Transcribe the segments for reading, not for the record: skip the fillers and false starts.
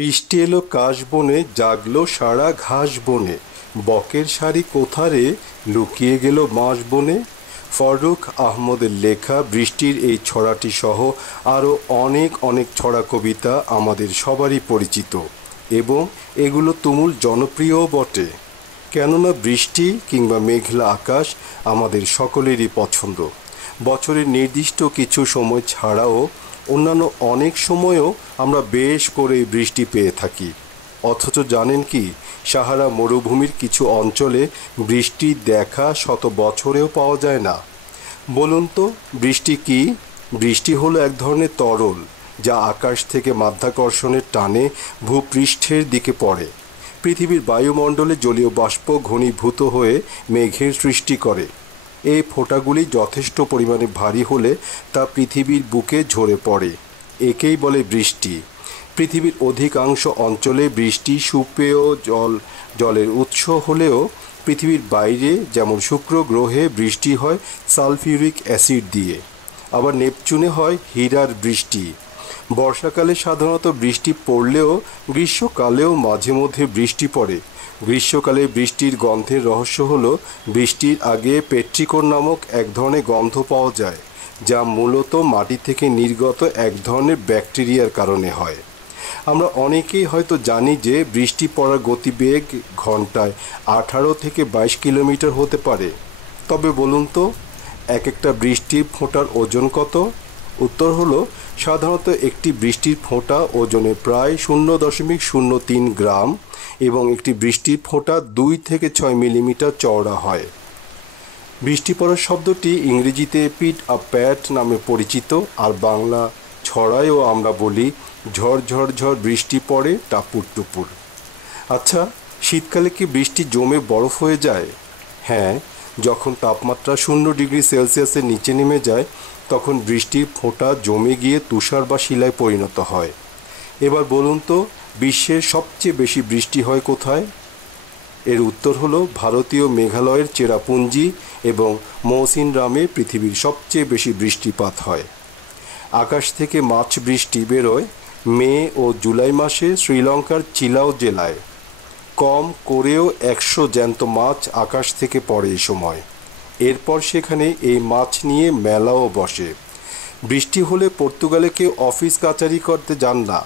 বৃষ্টি এলো কাশ বনে, জাগলো সারা ঘাস বনে। বকের শাড়ি কোথারে, লুকিয়ে গেল বাঁশ বনে। ফররুখ আহমদের লেখা বৃষ্টির এই ছড়াটি সহ আরও অনেক অনেক ছড়া কবিতা আমাদের সবারই পরিচিত এবং এগুলো তুমুল জনপ্রিয়ও বটে। কেননা বৃষ্টি কিংবা মেঘলা আকাশ আমাদের সকলেরই পছন্দ। বছরের নির্দিষ্ট কিছু সময় ছাড়াও অন্যান্য অনেক সময়ও আমরা বেশ করে বৃষ্টি পেয়ে থাকি। অথচ জানেন কি, সাহারা মরুভূমির কিছু অঞ্চলে বৃষ্টির দেখা শত বছরেও পাওয়া যায় না। বলুন তো বৃষ্টি কি? বৃষ্টি হলো এক ধরনের তরল যা আকাশ থেকে মাধ্যাকর্ষণের টানে ভূপৃষ্ঠের দিকে পড়ে। পৃথিবীর বায়ুমণ্ডলে জলীয় বাষ্প ঘনীভূত হয়ে মেঘের সৃষ্টি করে। এই ফোঁটাগুলি যথেষ্ট পরিমাণে ভারী হলে তা পৃথিবীর বুকে ঝরে পড়ে। একেই বলে বৃষ্টি। পৃথিবীর অধিকাংশ অঞ্চলে বৃষ্টি সুপেয় জলের উৎস হলেও পৃথিবীর বাইরে, যেমন শুক্র গ্রহে বৃষ্টি হয় সালফিউরিক অ্যাসিড দিয়ে, আবার নেপচুনে হয় হীরার বৃষ্টি। বর্ষাকালে সাধারণত বৃষ্টি পড়লেও গ্রীষ্মকালেও মাঝে মধ্যে বৃষ্টি পড়ে। গ্রীষ্মকালে বৃষ্টির গন্ধের রহস্য হলো বৃষ্টির আগে পেট্রিকন নামক এক ধরনের গন্ধ পাওয়া যায়, যা মূলত মাটি থেকে নির্গত এক ধরনের ব্যাকটেরিয়ার কারণে হয়। আমরা অনেকেই হয়তো জানি যে বৃষ্টি পড়ার গতিবেগ ঘন্টায় 18 থেকে 22 কিলোমিটার হতে পারে। তবে বলুন তো, এক একটা বৃষ্টির ফোঁটার ওজন কত? উত্তর হলো, সাধারণত একটি বৃষ্টির ফোঁটা ওজনে প্রায় 0.03 গ্রাম এবং একটি বৃষ্টির ফোঁটা 2 থেকে 6 মিলিমিটার চওড়া হয়। বৃষ্টি পড়ার শব্দটি ইংরেজিতে পিট আ প্যাট নামে পরিচিত, আর বাংলা ছড়ায়ও আমরা বলি ঝড় ঝড় ঝড় বৃষ্টি পড়ে টাপুর টুপুর। আচ্ছা, শীতকালে কি বৃষ্টি জমে বরফ হয়ে যায়? হ্যাঁ, যখন তাপমাত্রা 0 ডিগ্রি সেলসিয়াসের নিচে নেমে যায় তখন বৃষ্টির ফোঁটা জমে গিয়ে তুষার বা শিলায় পরিণত হয়। এবার বলুন তো, বিশ্বের সবচেয়ে বেশি বৃষ্টি হয় কোথায়? এর উত্তর হলো ভারতীয় মেঘালয়ের চেরাপুঞ্জি এবং মৌসিনরামে পৃথিবীর সবচেয়ে বেশি বৃষ্টিপাত হয়। আকাশ থেকে মাছ বৃষ্টি বেরোয় মে ও জুলাই মাসে শ্রীলঙ্কার চিলাও জেলায়। কম করেও 100 জ্যান্ত মাছ আকাশ থেকে পড়ে এই সময়। এরপর সেখানে এই মাছ নিয়ে মেলাও বসে। বৃষ্টি হলে পর্তুগালে কেউ অফিস কাচারি করতে যান না,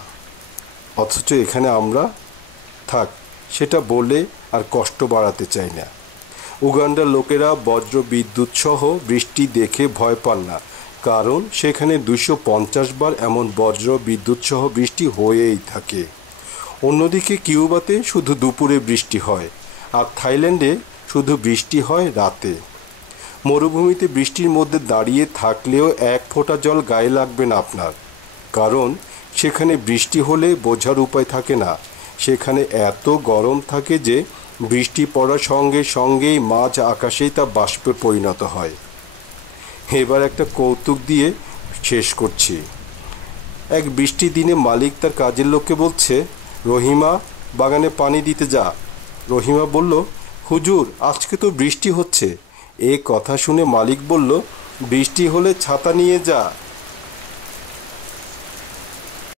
অথচ এখানে আমরা থাক সেটা বলে আর কষ্ট বাড়াতে চাই না। উগান্ডার লোকেরা বজ্র বিদ্যুৎ সহ বৃষ্টি দেখে ভয় পান না, কারণ সেখানে 250 বার এমন বজ্র বিদ্যুৎ সহ বৃষ্টি হয়েই থাকে। অন্যদিকে কিউবাতে শুধু দুপুরে বৃষ্টি হয়, আর থাইল্যান্ডে শুধু বৃষ্টি হয় রাতে। মরুভূমিতে বৃষ্টির মধ্যে দাঁড়িয়ে থাকলেও এক ফোঁটা জল গায়ে লাগবে না আপনার, কারণ সেখানে বৃষ্টি হলে বোঝার উপায় থাকে না। সেখানে এত গরম থাকে যে বৃষ্টি পড়ার সঙ্গে সঙ্গেই মাঝ আকাশেই তা বাষ্পে পরিণত হয়। এবার একটা কৌতুক দিয়ে শেষ করছি। এক বৃষ্টি দিনে মালিক তার কাজের লোককে বলছে, রহিমা, বাগানে পানি দিতে যা। রহিমা বলল, হুজুর আজকে তো বৃষ্টি হচ্ছে। এ কথা শুনে মালিক বলল, বৃষ্টি হলে ছাতা নিয়ে যা।